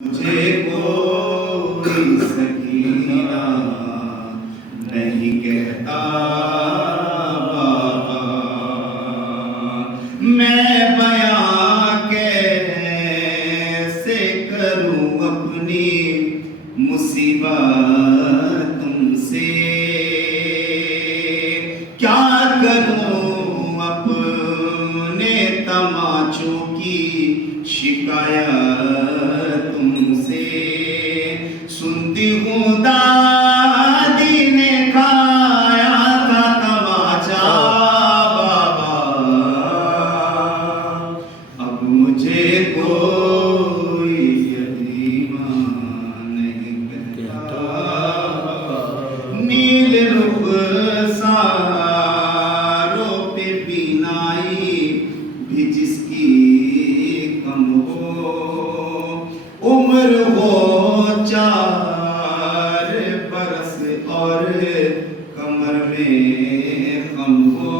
मुझे कोई सकीना नहीं कहता बाबा, मैं बयां कैसे करूं अपनी मुसीबत तुमसे, क्या करूं अपने तमाचों की शिकायत तुमसे। सुनती हूँ दादी ने खाया था तमाचा बाबा, अब मुझे कोई यतीमान नहीं कहता। नील रुखसारों पे बीनाई भी जिसकी कम हो, उम्र हो 4 बरस और कमर में खम हो।